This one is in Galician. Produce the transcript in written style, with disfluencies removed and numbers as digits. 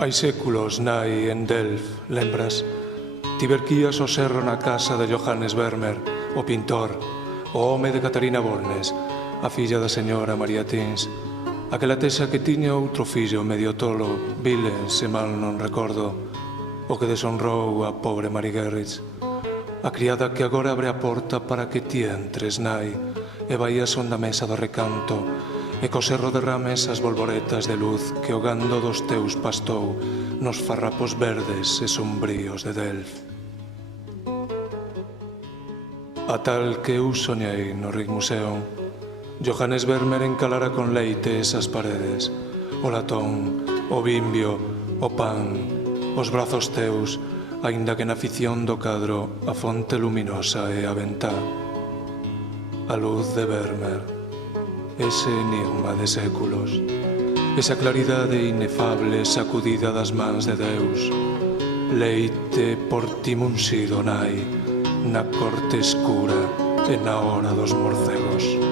Hai séculos, nai, en Delf, lembras? Tiberquías o serro na casa de Johannes Vermeer, o pintor, o home de Catarina Bornes, a filla da señora María Tins, aquela tesa que tiña outro fillo medio tolo, vile, se mal non recordo, o que deshonrou a pobre Mari Gerrits, a criada que agora abre a porta para que ti entres, nai, e vai a son da mesa do recanto, e co serro derrames as bolboretas de luz que o gando dos teus pastou nos farrapos verdes e sombríos de Delf. A tal que eu soñei no Rijksmuseum, Johannes Vermeer encalara con leite esas paredes, o latón, o bimbio, o pan, os brazos teus, aínda que na ficción do cadro a fonte luminosa é a ventá. A luz de Vermeer, ese enigma de séculos, esa claridade inefable sacudida das mans de Deus, leite por ti munsido, nai, na corte escura e na hora dos morcegos.